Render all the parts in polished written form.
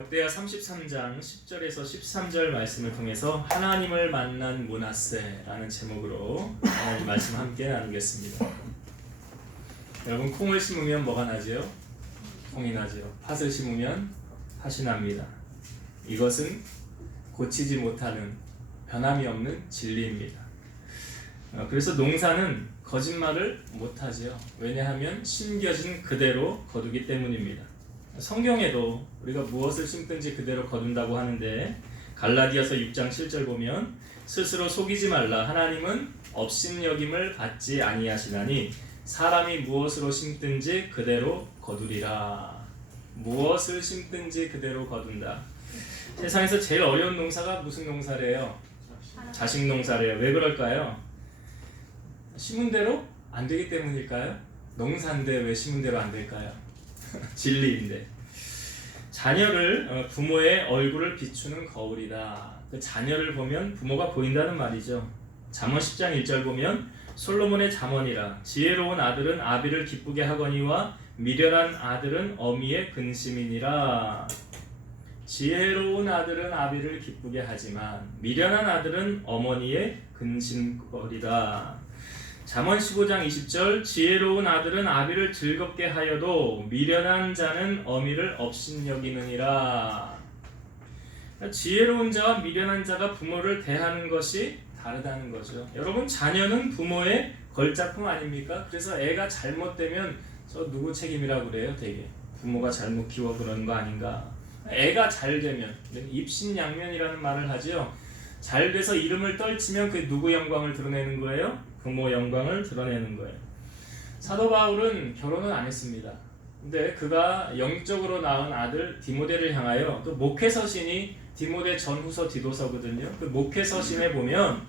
역대하 33장 10절에서 13절 말씀을 통해서 하나님을 만난 므낫세라는 제목으로 하나님 말씀 함께 나누겠습니다. 여러분, 콩을 심으면 뭐가 나지요? 콩이 나지요. 팥을 심으면 팥이 납니다. 이것은 고치지 못하는, 변함이 없는 진리입니다. 그래서 농사는 거짓말을 못하지요. 왜냐하면 심겨진 그대로 거두기 때문입니다. 성경에도 우리가 무엇을 심든지 그대로 거둔다고 하는데, 갈라디아서 6장 7절 보면 스스로 속이지 말라. 하나님은 업신여김을 받지 아니하시나니 사람이 무엇으로 심든지 그대로 거두리라. 무엇을 심든지 그대로 거둔다. 세상에서 제일 어려운 농사가 무슨 농사래요? 자식 농사래요. 왜 그럴까요? 심은 대로 안 되기 때문일까요? 농사인데 왜 심은 대로 안 될까요? 진리인데. 자녀를 부모의 얼굴을 비추는 거울이다. 그 자녀를 보면 부모가 보인다는 말이죠. 잠언 10장 1절 보면 솔로몬의 잠언이라. 지혜로운 아들은 아비를 기쁘게 하거니와 미련한 아들은 어미의 근심이니라. 지혜로운 아들은 아비를 기쁘게 하지만 미련한 아들은 어머니의 근심거리다. 잠언 15장 20절 지혜로운 아들은 아비를 즐겁게 하여도 미련한 자는 어미를 업신여기느니라. 지혜로운 자와 미련한 자가 부모를 대하는 것이 다르다는 거죠. 여러분, 자녀는 부모의 걸작품 아닙니까? 그래서 애가 잘못되면 저 누구 책임이라고 그래요? 되게 부모가 잘못 키워 그런 거 아닌가. 애가 잘 되면 입신양면이라는 말을 하죠. 잘 돼서 이름을 떨치면 그 누구 영광을 드러내는 거예요? 부모 영광을 드러내는 거예요. 사도 바울은 결혼은 안 했습니다. 근데 그가 영적으로 낳은 아들 디모데를 향하여, 그 목회서신이 디모데 전후서 디도서거든요. 그 목회서신에 보면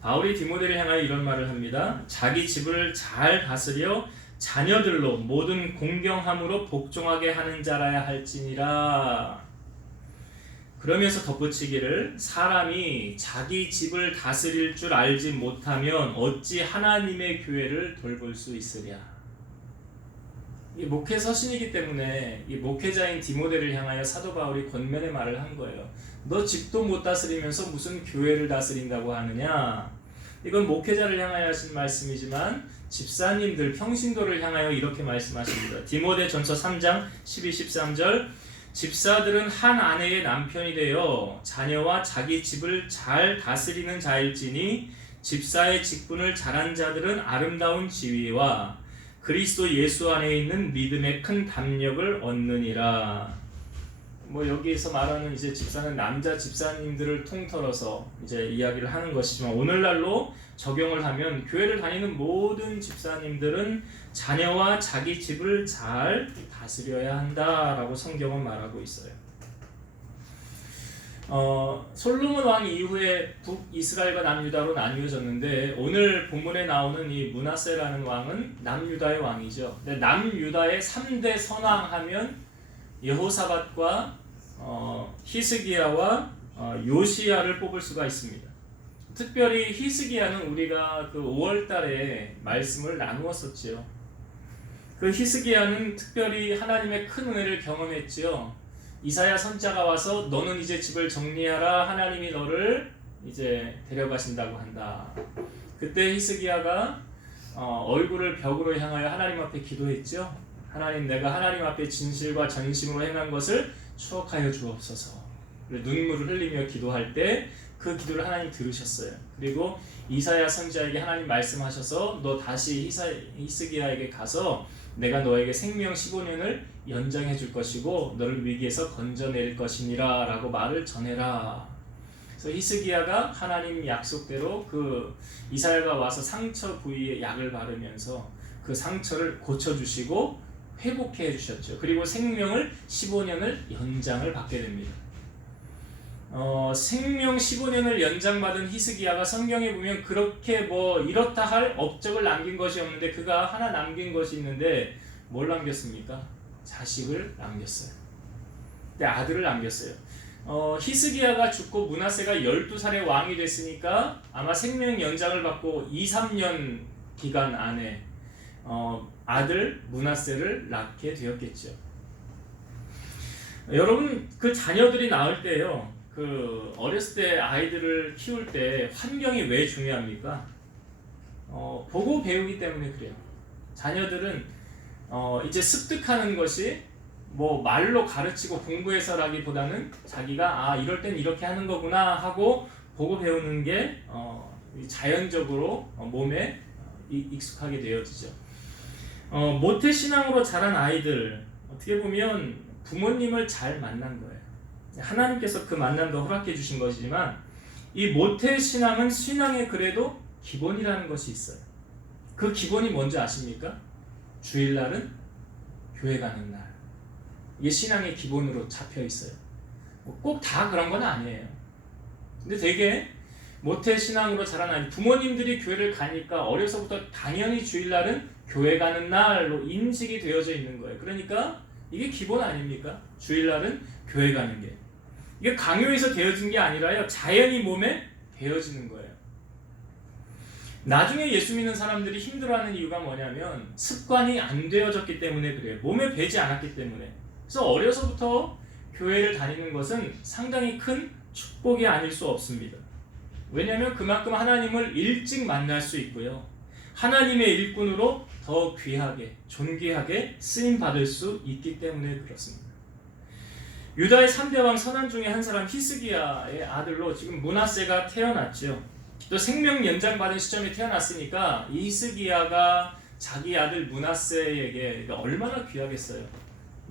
바울이 디모데를 향하여 이런 말을 합니다. 자기 집을 잘 다스려 자녀들로 모든 공경함으로 복종하게 하는 자라야 할지니라. 그러면서 덧붙이기를, 사람이 자기 집을 다스릴 줄 알지 못하면 어찌 하나님의 교회를 돌볼 수 있으랴. 이 목회 서신이기 때문에 이 목회자인 디모데를 향하여 사도 바울이 권면의 말을 한 거예요. 너 집도 못 다스리면서 무슨 교회를 다스린다고 하느냐. 이건 목회자를 향하여 하신 말씀이지만 집사님들, 평신도를 향하여 이렇게 말씀하십니다. 디모데 전서 3장 12, 13절 집사들은 한 아내의 남편이 되어 자녀와 자기 집을 잘 다스리는 자일지니 집사의 직분을 잘한 자들은 아름다운 지위와 그리스도 예수 안에 있는 믿음의 큰 담력을 얻느니라. 여기에서 말하는 이제 집사는 남자 집사님들을 통틀어서 이제 이야기를 하는 것이지만, 오늘날로 적용을 하면 교회를 다니는 모든 집사님들은 자녀와 자기 집을 잘 다스려야 한다라고 성경은 말하고 있어요. 솔로몬 왕 이후에 북이스라엘과 남유다로 나뉘어졌는데, 오늘 본문에 나오는 이 므낫세라는 왕은 남유다의 왕이죠. 근데 남유다의 3대 선왕하면 여호사밧과 히스기야와 요시야를 뽑을 수가 있습니다. 특별히 히스기야는 우리가 그 5월달에 말씀을 나누었었지요. 그 히스기야는 특별히 하나님의 큰 은혜를 경험했지요. 이사야 선자가 와서 너는 이제 집을 정리하라, 하나님이 너를 이제 데려가신다고 한다. 그때 히스기야가 얼굴을 벽으로 향하여 하나님 앞에 기도했죠. 하나님, 내가 하나님 앞에 진실과 전심으로 행한 것을 추억하여 주옵소서. 눈물을 흘리며 기도할 때 그 기도를 하나님 들으셨어요. 그리고 이사야 선지자에게 하나님 말씀하셔서 너 다시 히스기야에게 가서 내가 너에게 생명 15년을 연장해 줄 것이고 너를 위기에서 건져낼 것이니라 라고 말을 전해라. 그래서 히스기야가 하나님 약속대로 그 이사야가 와서 상처 부위에 약을 바르면서 그 상처를 고쳐주시고 회복해 해주셨죠. 그리고 생명을 15년을 연장을 받게 됩니다. 생명 15년을 연장받은 히스기야가 성경에 보면 그렇게 이렇다 할 업적을 남긴 것이 없는데, 그가 하나 남긴 것이 있는데 뭘 남겼습니까? 자식을 남겼어요. 근데 아들을 남겼어요. 히스기야가 죽고 므낫세가 12살의 왕이 됐으니까 아마 생명 연장을 받고 2-3년 기간 안에 아들 므낫세를 낳게 되었겠죠. 여러분 그 자녀들이 나올 때요. 그 어렸을 때 아이들을 키울 때 환경이 왜 중요합니까? 보고 배우기 때문에 그래요. 자녀들은 이제 습득하는 것이 뭐 말로 가르치고 공부해서라기보다는 자기가 이럴 땐 이렇게 하는 거구나 하고 보고 배우는 게 자연적으로 몸에 익숙하게 되어지죠. 모태 신앙으로 자란 아이들 어떻게 보면 부모님을 잘 만난 거예요. 하나님께서 그 만남도 허락해 주신 것이지만 이 모태 신앙은 신앙의 그래도 기본이라는 것이 있어요. 그 기본이 뭔지 아십니까? 주일날은 교회 가는 날. 이게 신앙의 기본으로 잡혀 있어요. 꼭 다 그런 건 아니에요. 근데 되게 모태 신앙으로 자란 아이, 부모님들이 교회를 가니까 어려서부터 당연히 주일날은 교회 가는 날로 인식이 되어져 있는 거예요. 그러니까 이게 기본 아닙니까? 주일날은 교회 가는 게. 이게 강요해서 되어진 게 아니라요. 자연히 몸에 배어지는 거예요. 나중에 예수 믿는 사람들이 힘들어하는 이유가 뭐냐면 습관이 안 되어졌기 때문에 그래요. 몸에 배지 않았기 때문에. 그래서 어려서부터 교회를 다니는 것은 상당히 큰 축복이 아닐 수 없습니다. 왜냐하면 그만큼 하나님을 일찍 만날 수 있고요. 하나님의 일꾼으로 더 귀하게, 존귀하게 쓰임받을 수 있기 때문에 그렇습니다. 유다의 3대 왕 선한 중에 한 사람 히스기야의 아들로 지금 므낫세가 태어났죠. 또 생명 연장받은 시점에 태어났으니까 이 히스기야가 자기 아들 므낫세에게 얼마나 귀하겠어요.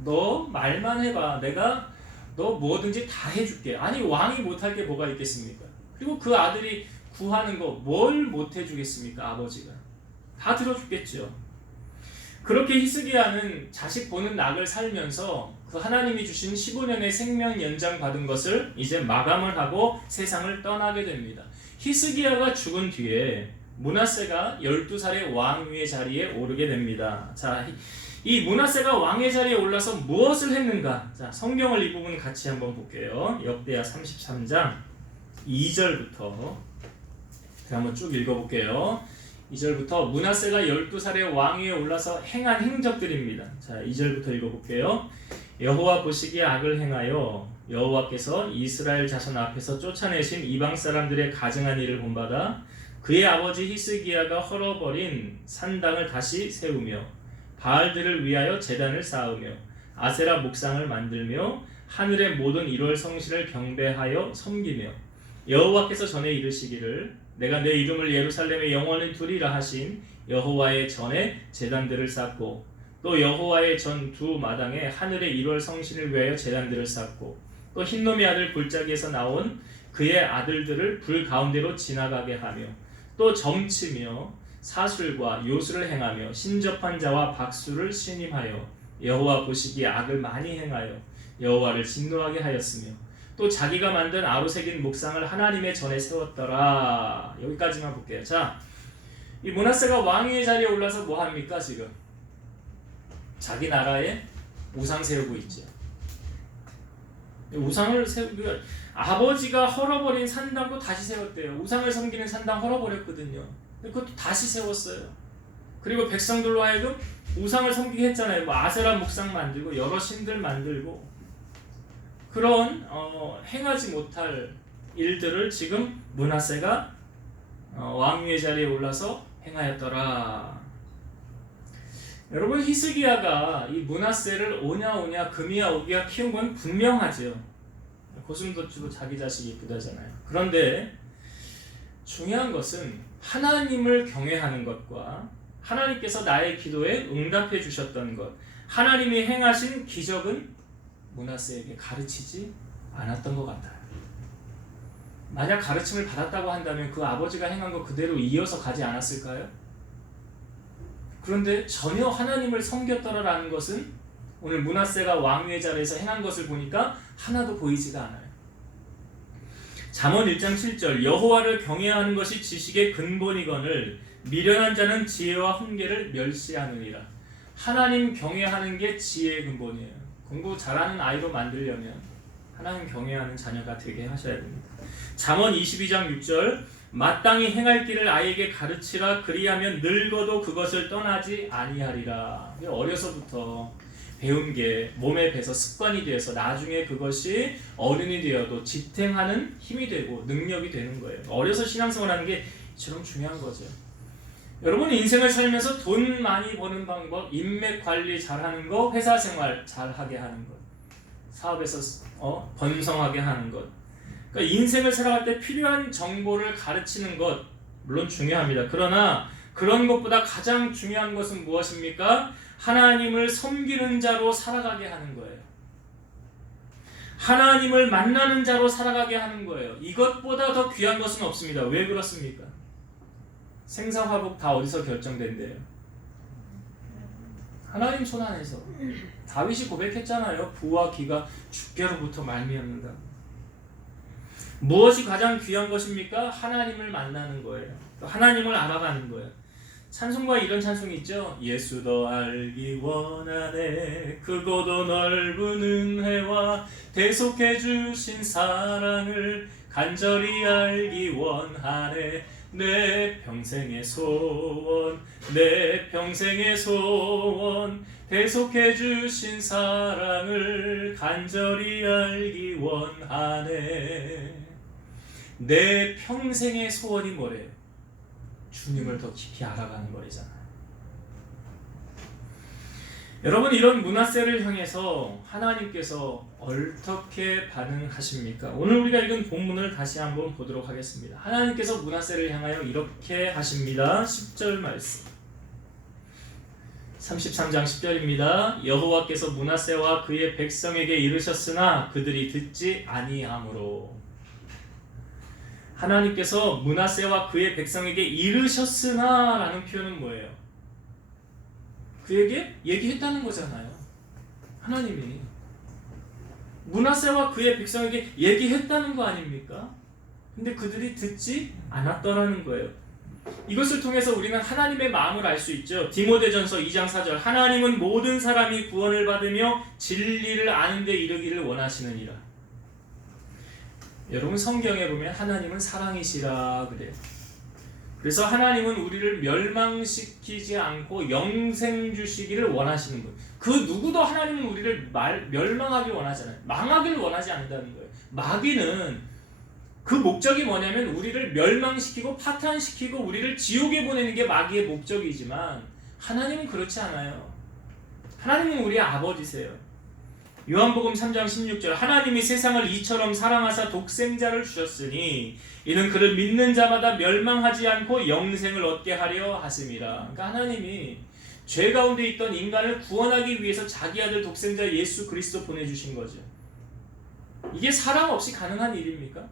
너 말만 해봐. 내가 너 뭐든지 다 해줄게. 아니 왕이 못할 게 뭐가 있겠습니까? 그리고 그 아들이 구하는 거 뭘 못 해주겠습니까? 아버지가 다 들어주겠죠. 그렇게 히스기야는 자식 보는 낙을 살면서 그 하나님이 주신 15년의 생명 연장 받은 것을 이제 마감을 하고 세상을 떠나게 됩니다. 히스기야가 죽은 뒤에 므낫세가 12살의 왕위의 자리에 오르게 됩니다. 자, 이 므낫세가 왕의 자리에 올라서 무엇을 했는가? 자, 성경을 이 부분 같이 한번 볼게요. 역대하 33장 2절부터 한번 쭉 읽어볼게요. 2절부터 므낫세가 12살의 왕위에 올라서 행한 행적들입니다. 자, 2절부터 읽어볼게요. 여호와 보시기에 악을 행하여 여호와께서 이스라엘 자손 앞에서 쫓아내신 이방 사람들의 가증한 일을 본받아 그의 아버지 히스기야가 헐어버린 산당을 다시 세우며 바알들을 위하여 제단을 쌓으며 아세라 목상을 만들며 하늘의 모든 일월 성신을 경배하여 섬기며 여호와께서 전에 이르시기를 내가 내 이름을 예루살렘에 영원히 두리라 하신 여호와의 전에 제단들을 쌓고 또 여호와의 전 두 마당에 하늘의 일월 성신을 위하여 제단들을 쌓고 또 흰놈의 아들 골짜기에서 나온 그의 아들들을 불 가운데로 지나가게 하며 또 점치며 사술과 요술을 행하며 신접한 자와 박수를 신임하여 여호와 보시기에 악을 많이 행하여 여호와를 진노하게 하였으며 또 자기가 만든 아로새긴 목상을 하나님의 전에 세웠더라. 여기까지만 볼게요. 자, 이 므낫세가 왕위의 자리에 올라서 뭐 합니까 지금? 자기 나라에 우상 세우고 있죠. 우상을 세우고 아버지가 헐어버린 산당도 다시 세웠대요. 우상을 섬기는 산당 헐어버렸거든요. 그것도 다시 세웠어요. 그리고 백성들로 하여금 우상을 섬기게 했잖아요. 뭐 아세라 목상 만들고 여러 신들 만들고 그런 행하지 못할 일들을 지금 므낫세가 왕위의 자리에 올라서 행하였더라. 여러분 히스기야가 이 므낫세를 오냐 금이야 오기야 키운 건 분명하죠. 고슴도치도 자기 자식이 이쁘다잖아요. 그런데 중요한 것은 하나님을 경외하는 것과 하나님께서 나의 기도에 응답해 주셨던 것, 하나님이 행하신 기적은 므낫세에게 가르치지 않았던 것 같아요. 만약 가르침을 받았다고 한다면 그 아버지가 행한 것 그대로 이어서 가지 않았을까요? 그런데 전혀 하나님을 섬겼더라라는 것은 오늘 므낫세가 왕위의 자리에서 행한 것을 보니까 하나도 보이지가 않아요. 잠언 1장 7절 여호와를 경외하는 것이 지식의 근본이거늘 미련한 자는 지혜와 훈계를 멸시하느니라. 하나님 경외하는 게 지혜의 근본이에요. 공부 잘하는 아이로 만들려면 하나님 경외하는 자녀가 되게 하셔야 됩니다. 잠언 22장 6절 마땅히 행할 길을 아이에게 가르치라. 그리하면 늙어도 그것을 떠나지 아니하리라. 어려서부터 배운 게 몸에 배서 습관이 되어서 나중에 그것이 어른이 되어도 지탱하는 힘이 되고 능력이 되는 거예요. 어려서 신앙생활하는 게 이처럼 중요한 거죠. 여러분 인생을 살면서 돈 많이 버는 방법, 인맥 관리 잘하는 거, 회사 생활 잘하게 하는 것, 사업에서 번성하게 하는 것, 그러니까 인생을 살아갈 때 필요한 정보를 가르치는 것 물론 중요합니다. 그러나 그런 것보다 가장 중요한 것은 무엇입니까? 하나님을 섬기는 자로 살아가게 하는 거예요. 하나님을 만나는 자로 살아가게 하는 거예요. 이것보다 더 귀한 것은 없습니다. 왜 그렇습니까? 생사화복 다 어디서 결정된대요? 하나님 손 안에서. 다윗이 고백했잖아요. 부와 기가 주께로부터 말미암는다. 무엇이 가장 귀한 것입니까? 하나님을 만나는 거예요. 하나님을 알아가는 거예요. 찬송가에 이런 찬송이 있죠. 예수 더 알기 원하네 크고도 넓은 은혜와 대속해 주신 사랑을 간절히 알기 원하네 내 평생의 소원 내 평생의 소원 대속해 주신 사랑을 간절히 알기 원하네. 내 평생의 소원이 뭐래요? 주님을 더 깊이 알아가는 거잖아요. 여러분 이런 므낫세를 향해서 하나님께서 어떻게 반응하십니까? 오늘 우리가 읽은 본문을 다시 한번 보도록 하겠습니다. 하나님께서 므낫세를 향하여 이렇게 하십니다. 10절 말씀 33장 10절입니다. 여호와께서 므낫세와 그의 백성에게 이르셨으나 그들이 듣지 아니하므로. 하나님께서 므낫세와 그의 백성에게 이르셨으나 라는 표현은 뭐예요? 그에게 얘기했다는 거잖아요. 하나님이 므낫세와 그의 백성에게 얘기했다는 거 아닙니까? 근데 그들이 듣지 않았더라는 거예요. 이것을 통해서 우리는 하나님의 마음을 알 수 있죠. 디모데전서 2장 4절 하나님은 모든 사람이 구원을 받으며 진리를 아는 데 이르기를 원하시느니라. 여러분 성경에 보면 하나님은 사랑이시라 그래요. 그래서 하나님은 우리를 멸망시키지 않고 영생 주시기를 원하시는 분. 그 누구도 하나님은 우리를 멸망하기 원하지 않아요. 망하기를 원하지 않는다는 거예요. 마귀는 그 목적이 뭐냐면 우리를 멸망시키고 파탄시키고 우리를 지옥에 보내는 게 마귀의 목적이지만 하나님은 그렇지 않아요. 하나님은 우리의 아버지세요. 요한복음 3장 16절 하나님이 세상을 이처럼 사랑하사 독생자를 주셨으니 이는 그를 믿는 자마다 멸망하지 않고 영생을 얻게 하려 하심이라. 그러니까 하나님이 죄 가운데 있던 인간을 구원하기 위해서 자기 아들 독생자 예수 그리스도 보내주신 거죠. 이게 사랑 없이 가능한 일입니까?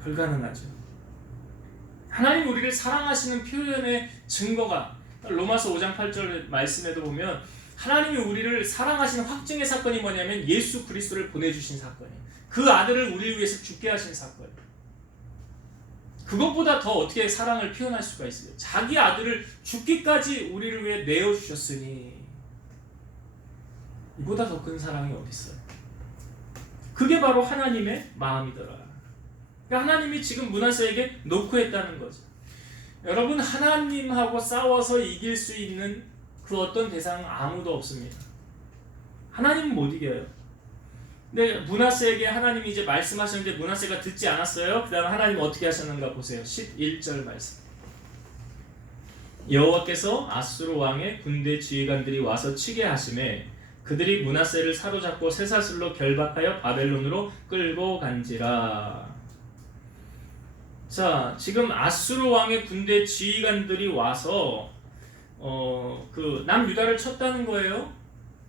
불가능하죠. 하나님 우리를 사랑하시는 표현의 증거가 로마서 5장 8절 말씀에도 보면 하나님이 우리를 사랑하시는 확증의 사건이 뭐냐면 예수 그리스도를 보내주신 사건이에요. 그 아들을 우리를 위해서 죽게 하신 사건. 그것보다 더 어떻게 사랑을 표현할 수가 있어요? 자기 아들을 죽기까지 우리를 위해 내어주셨으니 이보다 더 큰 사랑이 어디 있어요? 그게 바로 하나님의 마음이더라. 그러니까 하나님이 지금 므낫세에게 놓고 했다는 거죠. 여러분 하나님하고 싸워서 이길 수 있는 그 어떤 대상은 아무도 없습니다. 하나님은 못 이겨요. 근데 므낫세에게 하나님이 이제 말씀하셨는데 므낫세가 듣지 않았어요. 그 다음에 하나님 어떻게 하셨는가 보세요. 11절 말씀 여호와께서 아수르 왕의 군대 지휘관들이 와서 치게 하심에 그들이 므낫세를 사로잡고 쇠사슬로 결박하여 바벨론으로 끌고 간지라. 자, 지금 아수르 왕의 군대 지휘관들이 와서 그 남유다를 쳤다는 거예요.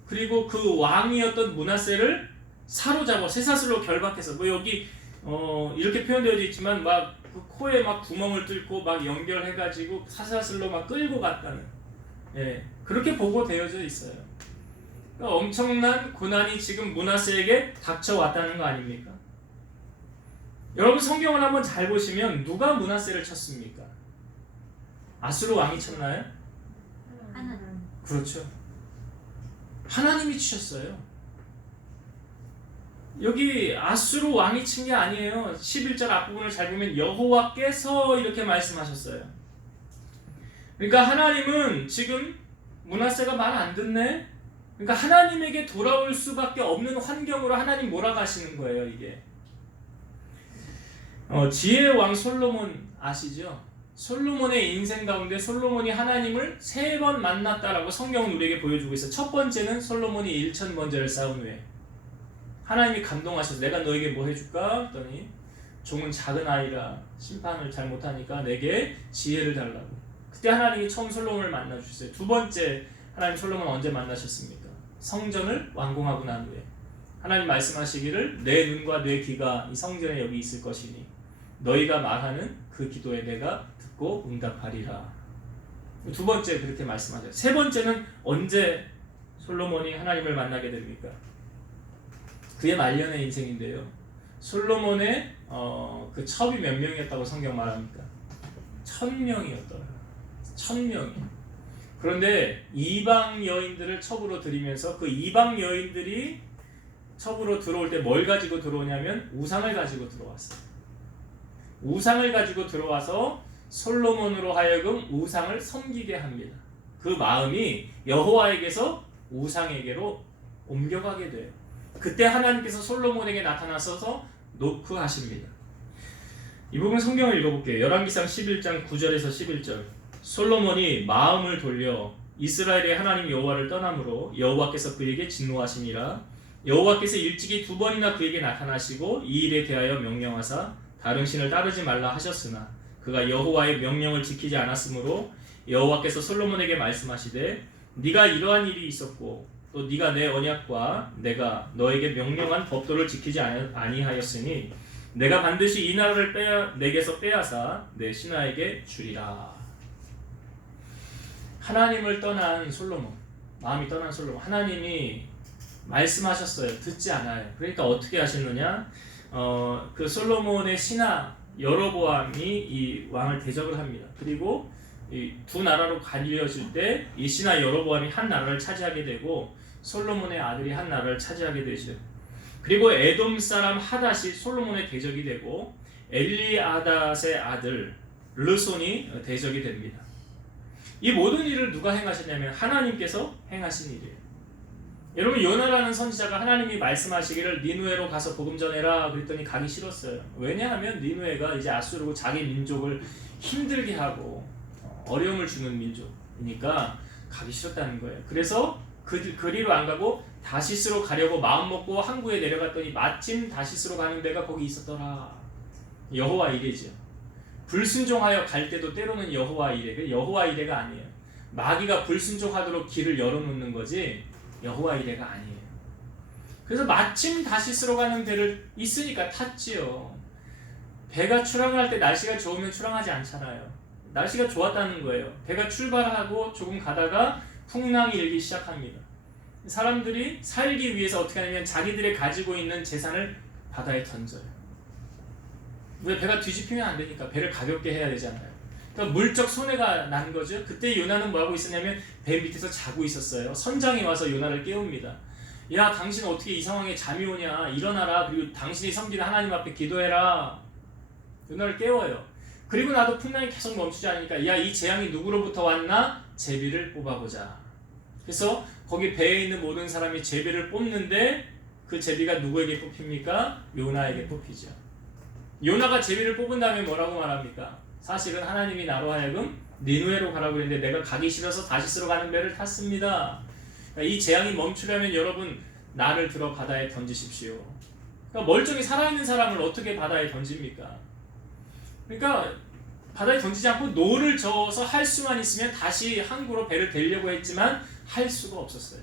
그리고 그 왕이었던 므낫세를 사로잡아 쇠사슬로 결박해서 뭐 여기 이렇게 표현되어 있지만 막 그 코에 막 구멍을 뚫고 막 연결해가지고 쇠사슬로 막 끌고 갔다는 그렇게 보고되어져 있어요. 그러니까 엄청난 고난이 지금 므낫세에게 닥쳐왔다는 거 아닙니까? 여러분 성경을 한번 잘 보시면 누가 므낫세를 쳤습니까? 아수르 왕이 쳤나요? 하나님. 그렇죠. 하나님이 치셨어요. 여기 아수르 왕이 친 게 아니에요. 11절 앞부분을 잘 보면 여호와께서 이렇게 말씀하셨어요. 그러니까 하나님은 지금 므낫세가 말 안 듣네? 그러니까 하나님에게 돌아올 수밖에 없는 환경으로 하나님 몰아가시는 거예요. 이게 지혜의 왕 솔로몬 아시죠? 솔로몬의 인생 가운데 솔로몬이 하나님을 3번 만났다라고 성경은 우리에게 보여주고 있어요. 첫 번째는 솔로몬이 1,000번제를 쌓은 후에 하나님이 감동하셔서 내가 너에게 뭐 해줄까? 했더니 종은 작은 아이라 심판을 잘 못하니까 내게 지혜를 달라고. 그때 하나님이 처음 솔로몬을 만나주셨어요. 두 번째 하나님 솔로몬 언제 만나셨습니까? 성전을 완공하고 난 후에 하나님 말씀하시기를 내 눈과 내 귀가 이 성전에 여기 있을 것이니 너희가 말하는 그 기도에 내가 듣고 응답하리라. 두 번째 그렇게 말씀하세요. 세 번째는 언제 솔로몬이 하나님을 만나게 됩니까? 그의 말년의 인생인데요. 솔로몬의 그 첩이 몇 명이었다고 성경 말합니까? 1,000명이었더라. 1,000명이. 그런데 이방 여인들을 첩으로 들이면서 그 이방 여인들이 첩으로 들어올 때 뭘 가지고 들어오냐면 우상을 가지고 들어왔어요. 우상을 가지고 들어와서 솔로몬으로 하여금 우상을 섬기게 합니다. 그 마음이 여호와에게서 우상에게로 옮겨가게 돼요. 그때 하나님께서 솔로몬에게 나타나셔서 노크하십니다. 이 부분 성경을 읽어볼게요. 열왕기상 11장 9절에서 11절. 솔로몬이 마음을 돌려 이스라엘의 하나님 여호와를 떠남으로 여호와께서 그에게 진노하시니라. 여호와께서 일찍이 2번이나 그에게 나타나시고 이 일에 대하여 명령하사 다른 신을 따르지 말라 하셨으나 그가 여호와의 명령을 지키지 않았으므로 여호와께서 솔로몬에게 말씀하시되 네가 이러한 일이 있었고 또 네가 내 언약과 내가 너에게 명령한 법도를 지키지 아니하였으니 내가 반드시 이 나라를 내게서 빼앗아 내 신하에게 주리라. 하나님을 떠난 솔로몬, 마음이 떠난 솔로몬, 하나님이 말씀하셨어요. 듣지 않아요. 그러니까 어떻게 하셨느냐? 그 솔로몬의 신하 여로보암이 이 왕을 대적을 합니다. 그리고 이 두 나라로 갈려질 때 이 신하 여로보암이 한 나라를 차지하게 되고 솔로몬의 아들이 한 나라를 차지하게 되죠. 그리고 에돔 사람 하닷이 솔로몬의 대적이 되고 엘리아닷의 아들 르손이 대적이 됩니다. 이 모든 일을 누가 행하셨냐면 하나님께서 행하신 일이에요. 여러분 요나라는 선지자가 하나님이 말씀하시기를 니누에로 가서 복음 전해라 그랬더니 가기 싫었어요. 왜냐하면 니누에가 이제 아수르고 자기 민족을 힘들게 하고 어려움을 주는 민족이니까 가기 싫었다는 거예요. 그래서 그리로 안 가고 다시스로 가려고 마음먹고 항구에 내려갔더니 마침 다시스로 가는 데가 거기 있었더라. 여호와 이레죠. 불순종하여 갈 때도 때로는 여호와 이레. 여호와 이레가 아니에요. 마귀가 불순종하도록 길을 열어놓는 거지 여호와 이레가 아니에요. 그래서 마침 다시스로 가는 배를 있으니까 탔지요. 배가 출항할 때 날씨가 좋으면 출항하지 않잖아요. 날씨가 좋았다는 거예요. 배가 출발하고 조금 가다가 풍랑이 일기 시작합니다. 사람들이 살기 위해서 어떻게 하냐면 자기들이 가지고 있는 재산을 바다에 던져요. 왜? 배가 뒤집히면 안 되니까 배를 가볍게 해야 되잖아요. 그러니까 물적 손해가 난 거죠. 그때 요나는 뭐하고 있었냐면 배 밑에서 자고 있었어요. 선장이 와서 요나를 깨웁니다. 야, 당신 어떻게 이 상황에 잠이 오냐? 일어나라. 그리고 당신이 섬기는 하나님 앞에 기도해라. 요나를 깨워요. 그리고 나도 풍랑이 계속 멈추지 않으니까 야, 이 재앙이 누구로부터 왔나? 제비를 뽑아보자. 그래서 거기 배에 있는 모든 사람이 제비를 뽑는데 그 제비가 누구에게 뽑힙니까? 요나에게 뽑히죠. 요나가 제비를 뽑은 다음에 뭐라고 말합니까? 사실은 하나님이 나로 하여금 니누에로 가라고 그랬는데 내가 가기 싫어서 다시스로 가는 배를 탔습니다. 그러니까 이 재앙이 멈추려면 여러분 나를 들어 바다에 던지십시오. 그러니까 멀쩡히 살아있는 사람을 어떻게 바다에 던집니까? 그러니까 바다에 던지지 않고 노를 저어서 할 수만 있으면 다시 항구로 배를 대려고 했지만 할 수가 없었어요.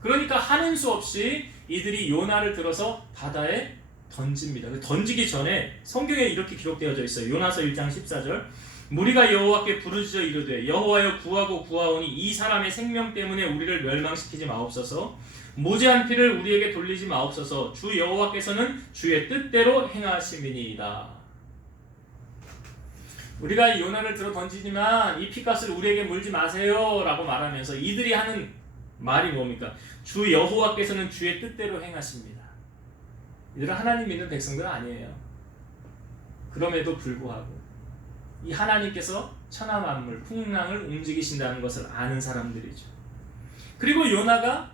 그러니까 하는 수 없이 이들이 요나를 들어서 바다에 던집니다. 던지기 전에 성경에 이렇게 기록되어져 있어요. 요나서 1장 14절. 무리가 여호와께 부르짖어 이르되 여호와여 구하고 구하오니 이 사람의 생명 때문에 우리를 멸망시키지 마옵소서. 무죄한 피를 우리에게 돌리지 마옵소서. 주 여호와께서는 주의 뜻대로 행하심이니이다. 우리가 이 요나를 들어 던지지만 이 피값을 우리에게 물지 마세요 라고 말하면서 이들이 하는 말이 뭡니까? 주 여호와께서는 주의 뜻대로 행하십니다. 이들은 하나님 믿는 백성들 아니에요. 그럼에도 불구하고 이 하나님께서 천하 만물 풍랑을 움직이신다는 것을 아는 사람들이죠. 그리고 요나가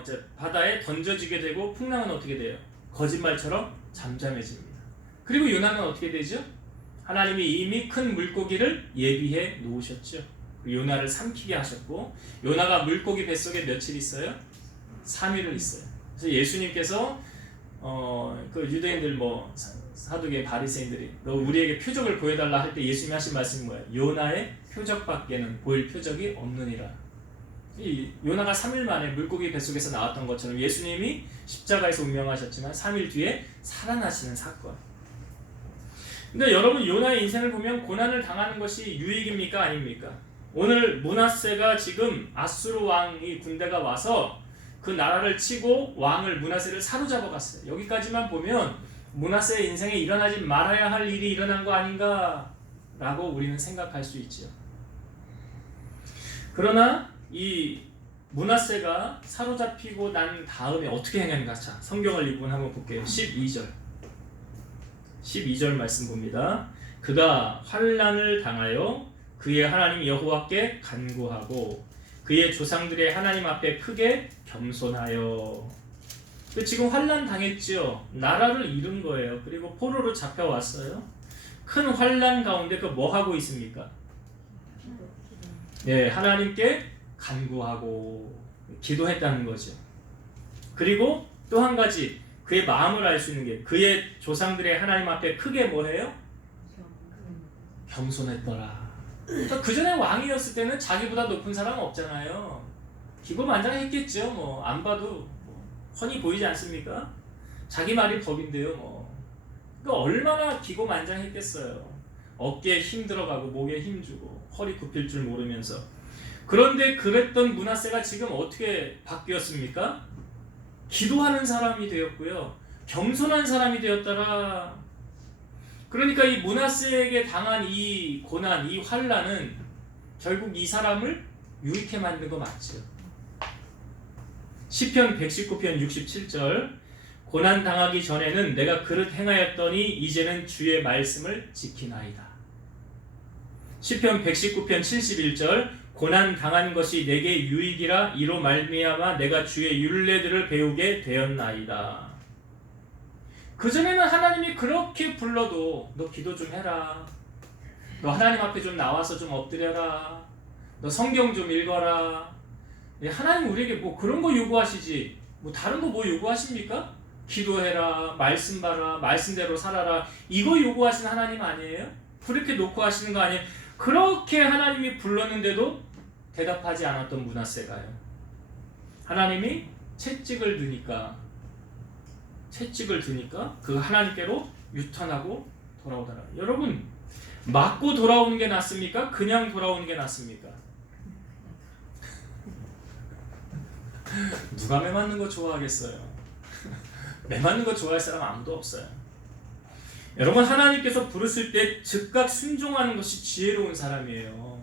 이제 바다에 던져지게 되고 풍랑은 어떻게 돼요? 거짓말처럼 잠잠해집니다. 그리고 요나는 어떻게 되죠? 하나님이 이미 큰 물고기를 예비해 놓으셨죠. 요나를 삼키게 하셨고, 요나가 물고기 뱃속에 며칠 있어요? 3일을 있어요. 그래서 예수님께서 그 유대인들 사두개 바리새인들이 너 우리에게 표적을 보여달라 할 때 예수님이 하신 말씀이 뭐예요? 요나의 표적밖에는 보일 표적이 없느니라. 이 요나가 3일 만에 물고기 뱃속에서 나왔던 것처럼 예수님이 십자가에서 운명하셨지만 3일 뒤에 살아나시는 사건. 근데 여러분, 요나의 인생을 보면 고난을 당하는 것이 유익입니까? 아닙니까? 오늘 므낫세가 지금 아수르 왕이 군대가 와서 그 나라를 치고 왕을 므낫세를 사로잡아 갔어요. 여기까지만 보면 므낫세의 인생에 일어나지 말아야 할 일이 일어난 거 아닌가 라고 우리는 생각할 수 있죠. 그러나 이 므낫세가 사로잡히고 난 다음에 어떻게 행했는가? 자, 성경을 이 부분 한번 볼게요. 12절 말씀 봅니다. 그가 환난을 당하여 그의 하나님 여호와께 간구하고 그의 조상들의 하나님 앞에 크게 겸손하여. 지금 환난 당했죠. 나라를 잃은 거예요. 그리고 포로로 잡혀왔어요. 큰 환난 가운데 그 뭐 하고 있습니까? 예, 하나님께 간구하고 기도했다는 거죠. 그리고 또 한 가지 그의 마음을 알 수 있는 게 그의 조상들의 하나님 앞에 크게 뭐해요? 겸손했더라. 그러니까 그 전에 왕이었을 때는 자기보다 높은 사람은 없잖아요. 기고만장했겠죠. 안 봐도 훤히 보이지 않습니까? 자기 말이 법인데요. 그러니까 얼마나 기고만장했겠어요. 어깨에 힘 들어가고 목에 힘 주고 허리 굽힐 줄 모르면서. 그런데 그랬던 므낫세가 지금 어떻게 바뀌었습니까? 기도하는 사람이 되었고요. 겸손한 사람이 되었더라. 그러니까 이 므낫세에게 당한 이 고난, 이 환난은 결국 이 사람을 유익해 만든 거 맞죠. 시편 119편 67절 고난 당하기 전에는 내가 그릇 행하였더니 이제는 주의 말씀을 지키나이다. 시편 119편 71절 고난 당한 것이 내게 유익이라 이로 말미암아 내가 주의 율례들을 배우게 되었나이다. 그전에는 하나님이 그렇게 불러도 너 기도 좀 해라, 너 하나님 앞에 좀 나와서 좀 엎드려라, 너 성경 좀 읽어라. 하나님 우리에게 그런 거 요구하시지 다른 거 요구하십니까? 기도해라, 말씀 봐라, 말씀대로 살아라, 이거 요구하시는 하나님 아니에요? 그렇게 놓고 하시는 거 아니에요? 그렇게 하나님이 불렀는데도 대답하지 않았던 므낫세가요. 하나님이 채찍을 드니까 그 하나님께로 유턴하고 돌아오더라. 여러분, 맞고 돌아오는 게 낫습니까? 그냥 돌아오는 게 낫습니까? 누가 매 맞는 거 좋아하겠어요? 매 맞는 거 좋아할 사람 아무도 없어요. 여러분, 하나님께서 부르실 때 즉각 순종하는 것이 지혜로운 사람이에요.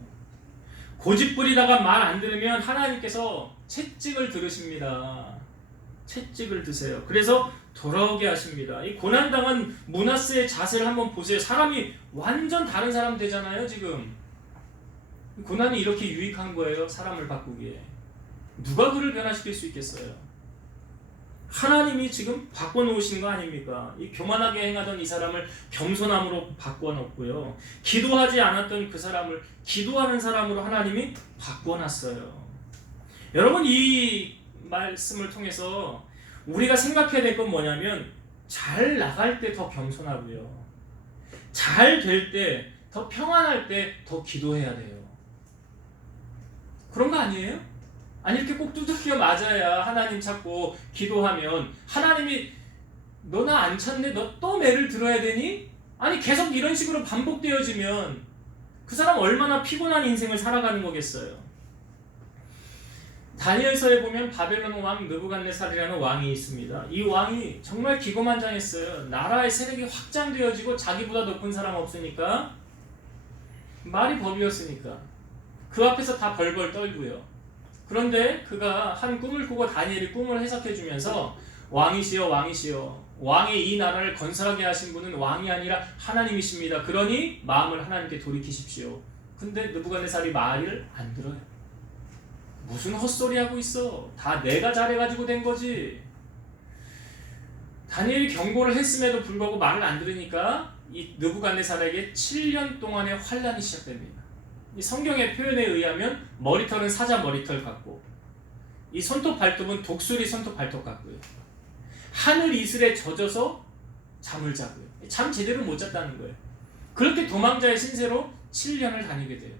고집 부리다가 말 안 들으면 하나님께서 채찍을 들으십니다. 채찍을 드세요. 그래서 돌아오게 하십니다. 이 고난당한 므낫세의 자세를 한번 보세요. 사람이 완전 다른 사람 되잖아요. 지금 고난이 이렇게 유익한 거예요. 사람을 바꾸기에. 누가 그를 변화시킬 수 있겠어요? 하나님이 지금 바꿔놓으신 거 아닙니까? 이 교만하게 행하던 이 사람을 겸손함으로 바꿔놓고요. 기도하지 않았던 그 사람을 기도하는 사람으로 하나님이 바꿔놨어요. 여러분, 이 말씀을 통해서 우리가 생각해야 될 건 뭐냐면 잘 나갈 때 더 겸손하고요. 잘 될 때, 더 평안할 때 더 기도해야 돼요. 그런 거 아니에요? 아니, 이렇게 꼭 두들겨 맞아야 하나님 찾고 기도하면 하나님이 너 나 안 찾네? 너 또 매를 들어야 되니? 아니, 계속 이런 식으로 반복되어지면 그 사람 얼마나 피곤한 인생을 살아가는 거겠어요. 다니엘서에 보면 바벨론 왕 느부갓네살이라는 왕이 있습니다. 이 왕이 정말 기고만장했어요. 나라의 세력이 확장되어지고 자기보다 높은 사람 없으니까, 말이 법이었으니까 그 앞에서 다 벌벌 떨고요. 그런데 그가 한 꿈을 꾸고 다니엘이 꿈을 해석해주면서 왕이시여 왕이 이 나라를 건설하게 하신 분은 왕이 아니라 하나님이십니다. 그러니 마음을 하나님께 돌이키십시오. 근데 느부갓네살이 말을 안 들어요. 무슨 헛소리 하고 있어? 다 내가 잘해가지고 된 거지. 다니엘이 경고를 했음에도 불구하고 말을 안 들으니까 이 느부갓네살에게 7년 동안의 환란이 시작됩니다. 이 성경의 표현에 의하면 머리털은 사자 머리털 같고 이 손톱 발톱은 독수리 손톱 발톱 같고요. 하늘 이슬에 젖어서 잠을 자고요. 잠 제대로 못 잤다는 거예요. 그렇게 도망자의 신세로 7년을 다니게 돼요.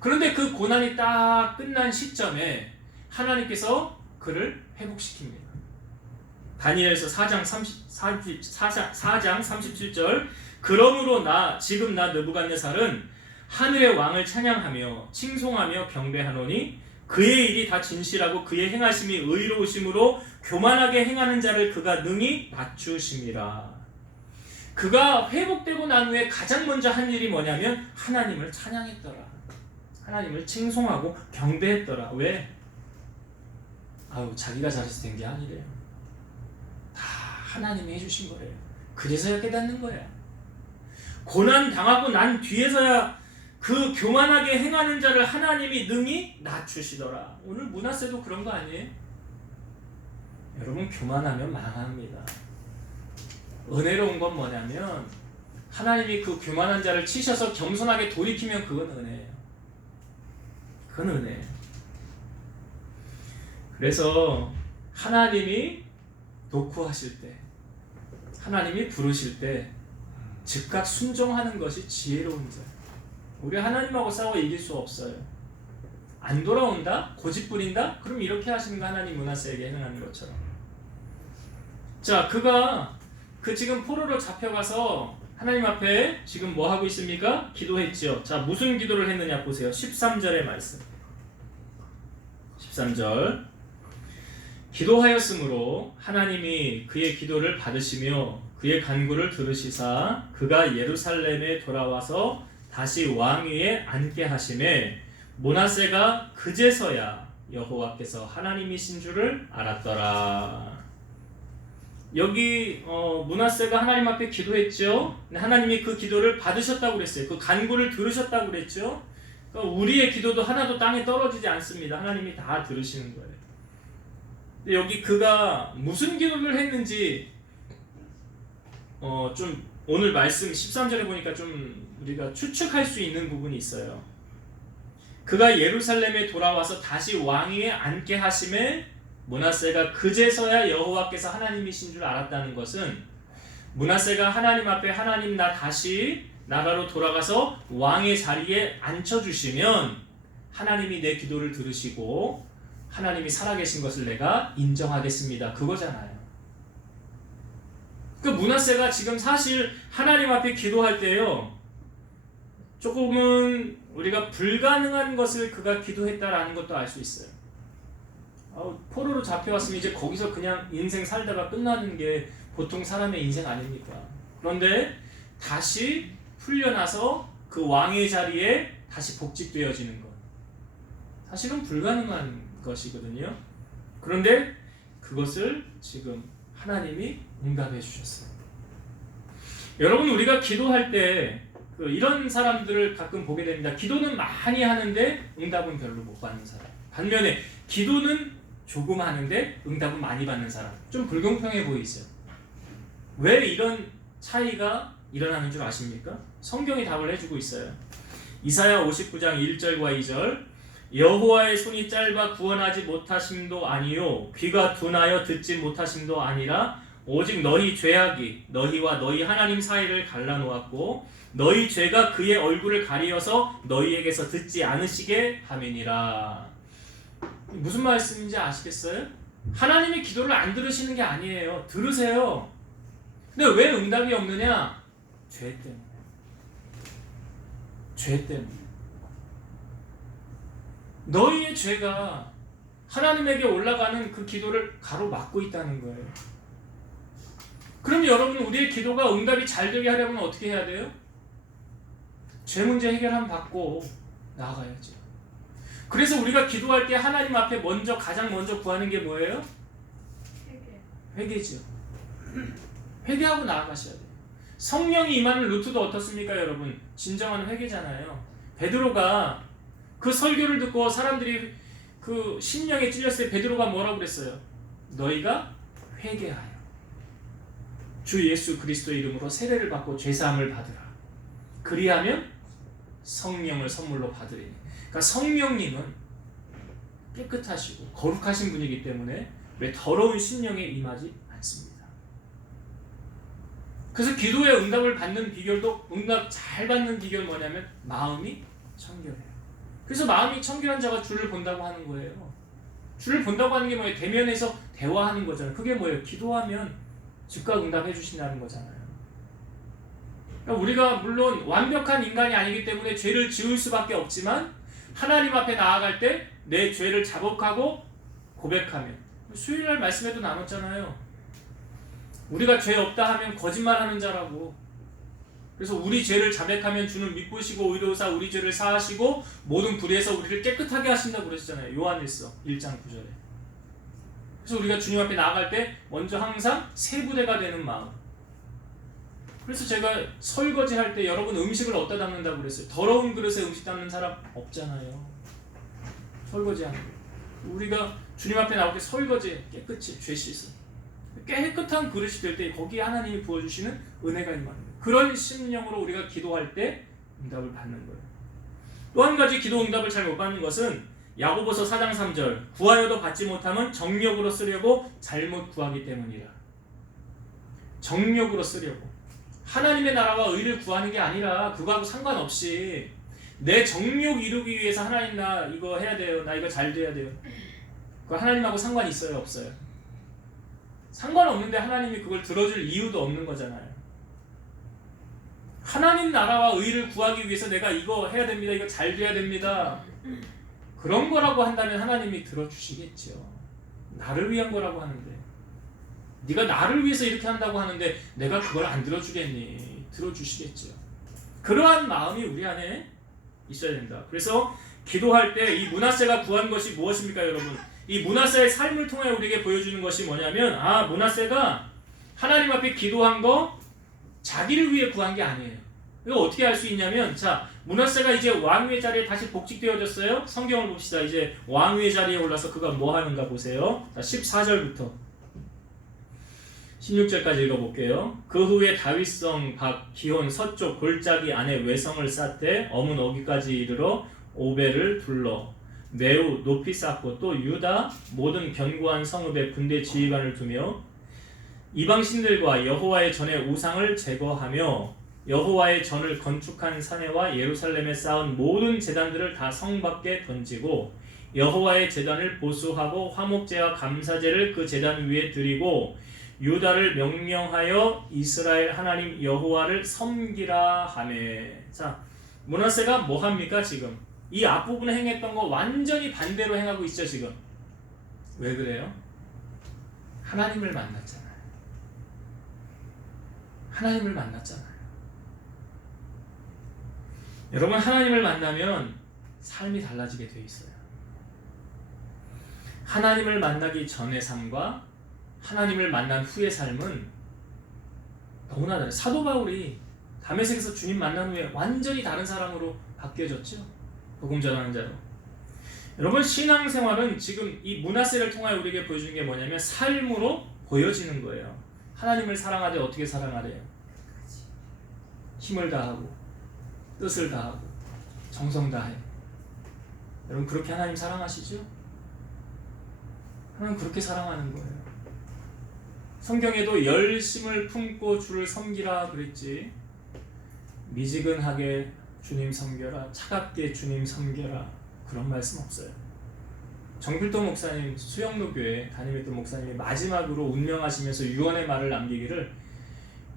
그런데 그 고난이 딱 끝난 시점에 하나님께서 그를 회복시킵니다. 다니엘서 4장 37절 그러므로 지금 나 느부갓네살은 하늘의 왕을 찬양하며 칭송하며 경배하노니 그의 일이 다 진실하고 그의 행하심이 의로우심으로 교만하게 행하는 자를 그가 능히 낮추심이라. 그가 회복되고 난 후에 가장 먼저 한 일이 뭐냐면 하나님을 찬양했더라. 하나님을 칭송하고 경배했더라. 왜? 자기가 잘해서 된 게 아니래요. 다 하나님이 해주신 거래요. 그래서야 깨닫는 거야. 고난 당하고 난 뒤에서야 그 교만하게 행하는 자를 하나님이 능히 낮추시더라. 오늘 므낫세도 그런 거 아니에요? 여러분, 교만하면 망합니다. 은혜로운 건 뭐냐면 하나님이 그 교만한 자를 치셔서 겸손하게 돌이키면 그건 은혜예요. 그건 은혜예요. 그래서 하나님이 독후하실 때, 하나님이 부르실 때 즉각 순종하는 것이 지혜로운 자. 우리 하나님하고 싸워 이길 수 없어요. 안 돌아온다? 고집 부린다? 그럼 이렇게 하시는 거 하나님 므낫세에게 행하는 것처럼. 자, 그가 지금 포로로 잡혀가서 하나님 앞에 지금 뭐 하고 있습니까? 기도했죠. 자, 무슨 기도를 했느냐 보세요. 13절의 말씀. 13절. 기도하였으므로 하나님이 그의 기도를 받으시며 그의 간구를 들으시사 그가 예루살렘에 돌아와서 다시 왕위에 앉게 하시매 므낫세가 그제서야 여호와께서 하나님이신 줄을 알았더라. 여기 므낫세가 하나님 앞에 기도했죠. 하나님이 그 기도를 받으셨다고 그랬어요. 그 간구를 들으셨다고 그랬죠. 그러니까 우리의 기도도 하나도 땅에 떨어지지 않습니다. 하나님이 다 들으시는 거예요. 근데 여기 그가 무슨 기도를 했는지 좀 오늘 말씀 13절에 보니까 좀 우리가 추측할 수 있는 부분이 있어요. 그가 예루살렘에 돌아와서 다시 왕위에 앉게 하심에 므낫세가 그제서야 여호와께서 하나님이신 줄 알았다는 것은 므낫세가 하나님 앞에 하나님 나 다시 나라로 돌아가서 왕의 자리에 앉혀주시면 하나님이 내 기도를 들으시고 하나님이 살아계신 것을 내가 인정하겠습니다. 그거잖아요. 그러니까 므낫세가 지금 사실 하나님 앞에 기도할 때요, 조금은 우리가 불가능한 것을 그가 기도했다라는 것도 알 수 있어요. 포로로 잡혀왔으면 이제 거기서 그냥 인생 살다가 끝나는 게 보통 사람의 인생 아닙니까? 그런데 다시 풀려나서 그 왕의 자리에 다시 복직되어지는 것, 사실은 불가능한 것이거든요. 그런데 그것을 지금 하나님이 응답해 주셨어요. 여러분, 우리가 기도할 때 이런 사람들을 가끔 보게 됩니다. 기도는 많이 하는데 응답은 별로 못 받는 사람. 반면에 기도는 조금 하는데 응답은 많이 받는 사람. 좀 불공평해 보이죠? 왜 이런 차이가 일어나는 줄 아십니까? 성경이 답을 해주고 있어요. 이사야 59장 1절과 2절. 여호와의 손이 짧아 구원하지 못하심도 아니요 귀가 둔하여 듣지 못하심도 아니라 오직 너희 죄악이 너희와 너희 하나님 사이를 갈라놓았고 너희 죄가 그의 얼굴을 가리어서 너희에게서 듣지 않으시게 함이니라. 무슨 말씀인지 아시겠어요? 하나님이 기도를 안 들으시는 게 아니에요. 들으세요. 근데 왜 응답이 없느냐? 죄 때문에. 죄 때문에. 너희의 죄가 하나님에게 올라가는 그 기도를 가로막고 있다는 거예요. 그럼 여러분, 우리의 기도가 응답이 잘 되게 하려면 어떻게 해야 돼요? 죄 문제 해결함 받고 나아가야죠. 그래서 우리가 기도할 때 하나님 앞에 가장 먼저 구하는 게 뭐예요? 회개죠. 회개하고 나아가셔야 돼요. 성령이 임하는 루트도 어떻습니까, 여러분? 진정한 회개잖아요. 베드로가 그 설교를 듣고 사람들이 그 심령에 찔렸을 때 베드로가 뭐라고 그랬어요? 너희가 회개하여 주 예수 그리스도의 이름으로 세례를 받고 죄사함을 받으라. 그리하면 성령을 선물로 받으리니. 그러니까 성령님은 깨끗하시고 거룩하신 분이기 때문에 왜 더러운 심령에 임하지 않습니다. 그래서 기도의 응답을 받는 비결도, 응답 잘 받는 비결 뭐냐면 마음이 청결해요. 그래서 마음이 청결한 자가 주를 본다고 하는 거예요. 주를 본다고 하는 게 뭐예요? 대면에서 대화하는 거잖아요. 그게 뭐예요? 기도하면 즉각 응답해 주신다는 거잖아요. 그러니까 우리가 물론 완벽한 인간이 아니기 때문에 죄를 지을 수밖에 없지만 하나님 앞에 나아갈 때 내 죄를 자복하고 고백하면, 수요일날 말씀에도 나눴잖아요. 우리가 죄 없다 하면 거짓말하는 자라고. 그래서 우리 죄를 자백하면 주는 미쁘시고 의로우사 우리 죄를 사하시고 모든 불의에서 우리를 깨끗하게 하신다고 그랬잖아요. 요한일서 1장 9절에. 그래서 우리가 주님 앞에 나아갈 때 먼저 항상 새 부대가 되는 마음. 그래서 제가 설거지 할 때 여러분 음식을 어디다 담는다고 그랬어요? 더러운 그릇에 음식 담는 사람 없잖아요. 설거지하는 거. 우리가 주님 앞에 나올 때 설거지 깨끗이 죄 씻어 깨끗한 그릇이 될 때 거기에 하나님이 부어주시는 은혜가 임하는 거예요. 그런 심령으로 우리가 기도할 때 응답을 받는 거예요. 또 한 가지 기도 응답을 잘 못 받는 것은 야고보서 4장 3절 구하여도 받지 못하면 정력으로 쓰려고 잘못 구하기 때문이라. 정력으로 쓰려고 하나님의 나라와 의를 구하는 게 아니라 그거하고 상관없이 내 정욕 이루기 위해서 하나님 나 이거 해야 돼요. 나 이거 잘 돼야 돼요. 그거 하나님하고 상관이 있어요? 없어요? 상관없는데 하나님이 그걸 들어줄 이유도 없는 거잖아요. 하나님 나라와 의를 구하기 위해서 내가 이거 해야 됩니다. 이거 잘 돼야 됩니다. 그런 거라고 한다면 하나님이 들어주시겠죠. 나를 위한 거라고 하는데 네가 나를 위해서 이렇게 한다고 하는데 내가 그걸 안 들어주겠니? 들어주시겠죠. 그러한 마음이 우리 안에 있어야 된다. 그래서 기도할 때 이 므낫세가 구한 것이 무엇입니까, 여러분? 이 므낫세의 삶을 통해 우리에게 보여주는 것이 뭐냐면 므낫세가 하나님 앞에 기도한 거 자기를 위해 구한 게 아니에요. 이거 어떻게 알 수 있냐면 므낫세가 이제 왕위의 자리에 다시 복직되어졌어요. 성경을 봅시다. 이제 왕위의 자리에 올라서 그가 뭐 하는가 보세요. 14절부터 16절까지 읽어볼게요. 그 후에 다윗성 밖 기혼 서쪽 골짜기 안에 외성을 쌓되 어문 어기까지 이르러 오벨을 둘러 매우 높이 쌓고 또 유다 모든 견고한 성읍에 군대 지휘관을 두며 이방신들과 여호와의 전의 우상을 제거하며 여호와의 전을 건축한 사내와 예루살렘에 쌓은 모든 제단들을 다 성 밖에 던지고 여호와의 제단을 보수하고 화목제와 감사제를 그 제단 위에 드리고 유다를 명령하여 이스라엘 하나님 여호와를 섬기라 하매. 자, 므낫세가 뭐 합니까 지금? 이 앞부분에 행했던 거 완전히 반대로 행하고 있죠 지금. 왜 그래요? 하나님을 만났잖아요. 하나님을 만났잖아요. 여러분 하나님을 만나면 삶이 달라지게 돼 있어요. 하나님을 만나기 전의 삶과 하나님을 만난 후의 삶은 너무나 다르죠. 사도 바울이 다메섹에서 주님 만난 후에 완전히 다른 사람으로 바뀌어졌죠. 복음 전하는 자로. 여러분 신앙생활은 지금 이 므낫세를 통하여 우리에게 보여주는 게 뭐냐면 삶으로 보여지는 거예요. 하나님을 사랑하되 어떻게 사랑하래요? 힘을 다하고 뜻을 다하고 정성 다해. 여러분 그렇게 하나님 사랑하시죠? 하나님 그렇게 사랑하는 거예요. 성경에도 열심을 품고 주를 섬기라 그랬지. 미지근하게 주님 섬겨라, 차갑게 주님 섬겨라 그런 말씀 없어요. 정필도 목사님 수영로교회 담임했던 목사님이 마지막으로 운명하시면서 유언의 말을 남기기를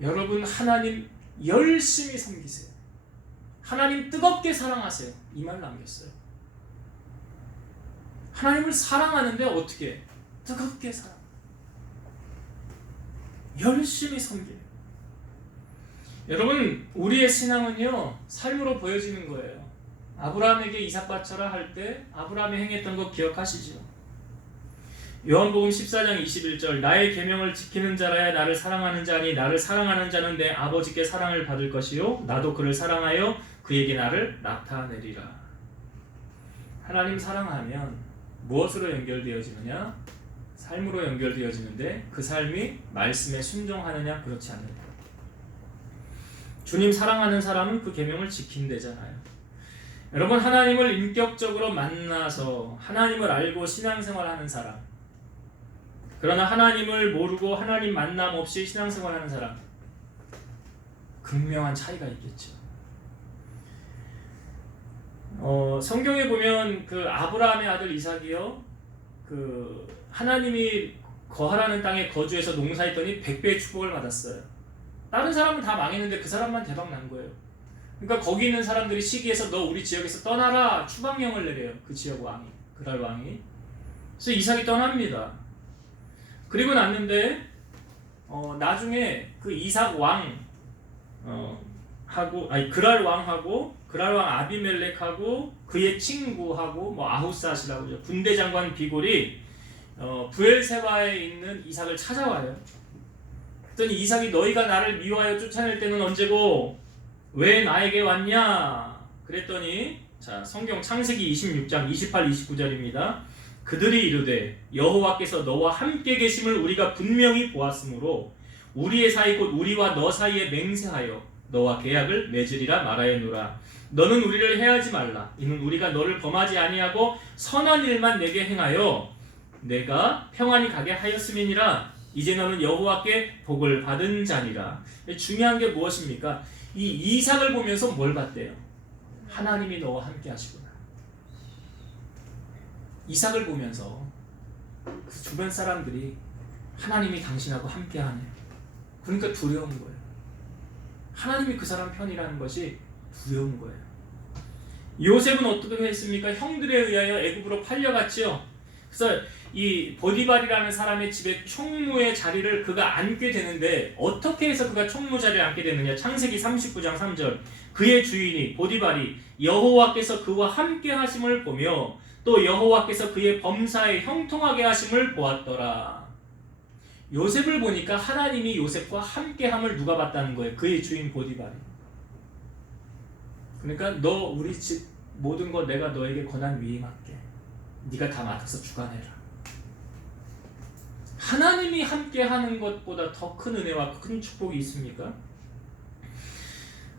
여러분 하나님 열심히 섬기세요. 하나님 뜨겁게 사랑하세요. 이 말을 남겼어요. 하나님을 사랑하는데 어떻게? 뜨겁게 사랑. 열심히 섬겨요. 여러분 우리의 신앙은요 삶으로 보여지는 거예요. 아브라함에게 이삭 바쳐라 할 때 아브라함이 행했던 거 기억하시죠? 요한복음 14장 21절 나의 계명을 지키는 자라야 나를 사랑하는 자니 나를 사랑하는 자는 내 아버지께 사랑을 받을 것이요 나도 그를 사랑하여 그에게 나를 나타내리라. 하나님 사랑하면 무엇으로 연결되어지느냐? 삶으로 연결되어지는데 그 삶이 말씀에 순종하느냐 그렇지 않느냐. 주님 사랑하는 사람은 그 계명을 지킨대잖아요. 여러분, 하나님을 인격적으로 만나서 하나님을 알고 신앙생활하는 사람, 그러나 하나님을 모르고 하나님 만남 없이 신앙생활하는 사람, 극명한 차이가 있겠죠. 성경에 보면 그 아브라함의 아들 이삭이요, 그 하나님이 거하라는 땅에 거주해서 농사했더니 100배의 축복을 받았어요. 다른 사람은 다 망했는데 그 사람만 대박 난 거예요. 그러니까 거기 있는 사람들이 시기해서 너 우리 지역에서 떠나라 추방령을 내려요. 그 지역 왕이, 그랄 왕이. 그래서 이삭이 떠납니다. 그리고 났는데 나중에 그 이삭 왕 그랄 왕하고 그랄 왕 아비멜렉하고 그의 친구하고 뭐 아후삿이라고 하죠. 군대 장관 비골이 브엘세바에 있는 이삭을 찾아와요. 그랬더니 이삭이 너희가 나를 미워하여 쫓아낼 때는 언제고 왜 나에게 왔냐? 그랬더니 자, 성경 창세기 26장 28, 29절입니다. 그들이 이르되 여호와께서 너와 함께 계심을 우리가 분명히 보았으므로 우리의 사이 곧 우리와 너 사이에 맹세하여 너와 계약을 맺으리라 말하였노라. 너는 우리를 해하지 말라. 이는 우리가 너를 범하지 아니하고 선한 일만 내게 행하여 내가 평안히 가게 하였음이니라. 이제 너는 여호와께 복을 받은 자니라. 중요한 게 무엇입니까? 이 이삭을 보면서 뭘 봤대요? 하나님이 너와 함께 하시구나. 이삭을 보면서 그 주변 사람들이 하나님이 당신하고 함께 하네. 그러니까 두려운 거예요. 하나님이 그 사람 편이라는 것이 두려운 거예요. 요셉은 어떻게 했습니까? 형들에 의하여 애굽으로 팔려갔죠. 그래서 이 보디발이라는 사람의 집에 총무의 자리를 그가 앉게 되는데 어떻게 해서 그가 총무 자리를 앉게 되느냐? 창세기 39장 3절. 그의 주인이 보디발이 여호와께서 그와 함께 하심을 보며 또 여호와께서 그의 범사에 형통하게 하심을 보았더라. 요셉을 보니까 하나님이 요셉과 함께함을 누가 봤다는 거예요? 그의 주인 보디발이. 그러니까 너 우리 집 모든 거 내가 너에게 권한 위임할게. 네가 다 맡아서 주관해라. 하나님이 함께하는 것보다 더 큰 은혜와 큰 축복이 있습니까?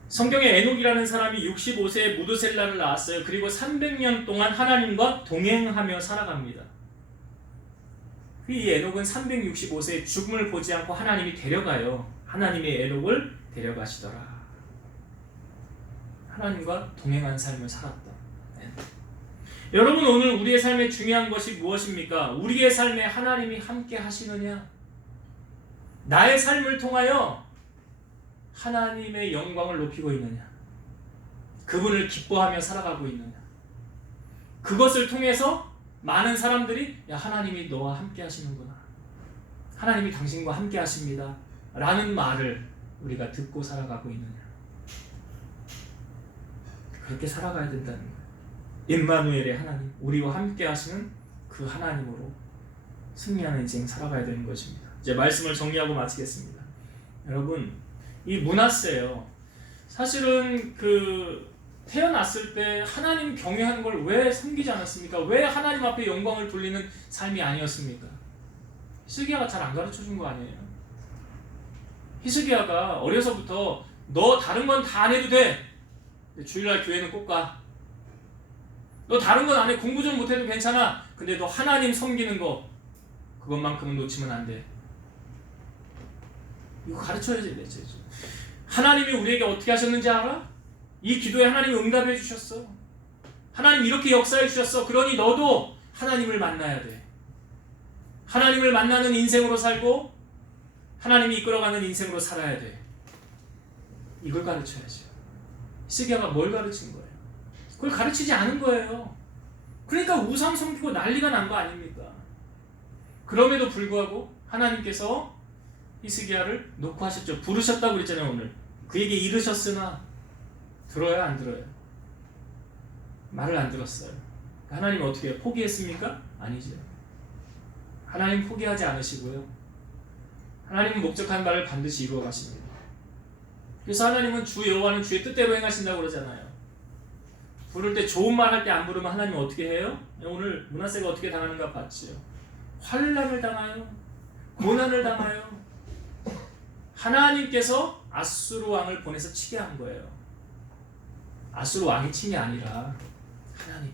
성경에 에녹이라는 사람이 65세에 무드셀라를 낳았어요. 그리고 300년 동안 하나님과 동행하며 살아갑니다. 이 에녹은 365세에 죽음을 보지 않고 하나님이 데려가요. 하나님의 에녹을 데려가시더라. 하나님과 동행한 삶을 살았다. 네. 여러분, 오늘 우리의 삶에 중요한 것이 무엇입니까? 우리의 삶에 하나님이 함께 하시느냐? 나의 삶을 통하여 하나님의 영광을 높이고 있느냐? 그분을 기뻐하며 살아가고 있느냐? 그것을 통해서 많은 사람들이 야, 하나님이 너와 함께 하시는구나. 하나님이 당신과 함께 하십니다. 라는 말을 우리가 듣고 살아가고 있느냐? 그렇게 살아가야 된다는 거예요. 임마누엘의 하나님, 우리와 함께 하시는 그 하나님으로 승리하는 인생 살아가야 되는 것입니다. 이제 말씀을 정리하고 마치겠습니다. 여러분, 이 므낫세요. 사실은 태어났을 때 하나님 경외하는 걸 왜 섬기지 않았습니까? 왜 하나님 앞에 영광을 돌리는 삶이 아니었습니까? 히스기야가 잘 안 가르쳐 준 거 아니에요? 히스기야가 어려서부터 너 다른 건 다 안 해도 돼. 주일날 교회는 꼭 가. 너 다른 건 안 해. 공부 좀 못해도 괜찮아. 근데 너 하나님 섬기는 거 그것만큼은 놓치면 안 돼. 이거 가르쳐야지. 하나님이 우리에게 어떻게 하셨는지 알아? 이 기도에 하나님이 응답해 주셨어. 하나님 이렇게 역사해 주셨어. 그러니 너도 하나님을 만나야 돼. 하나님을 만나는 인생으로 살고 하나님이 이끌어가는 인생으로 살아야 돼. 이걸 가르쳐야죠. 히스기야가 뭘 가르친 거예요? 그걸 가르치지 않은 거예요. 그러니까 우상 섬기고 난리가 난 거 아닙니까? 그럼에도 불구하고 하나님께서 히스기야를 놓고 하셨죠. 부르셨다고 그랬잖아요. 오늘 그에게 이르셨으나 들어요, 안 들어요? 말을 안 들었어요. 하나님은 어떻게 해요? 포기했습니까? 아니죠. 하나님 포기하지 않으시고요. 하나님은 목적한 바를 반드시 이루어 가십니다. 그래서 하나님은 주 여호와는 주의 뜻대로 행하신다고 그러잖아요. 부를 때 좋은 말 할 때 안 부르면 하나님 어떻게 해요? 오늘 므낫세가 어떻게 당하는가 봤지요. 환난을 당하여 고난을 당하여 하나님께서 아수르 왕을 보내서 치게 한 거예요. 아수르 왕이 친 게 아니라 하나님.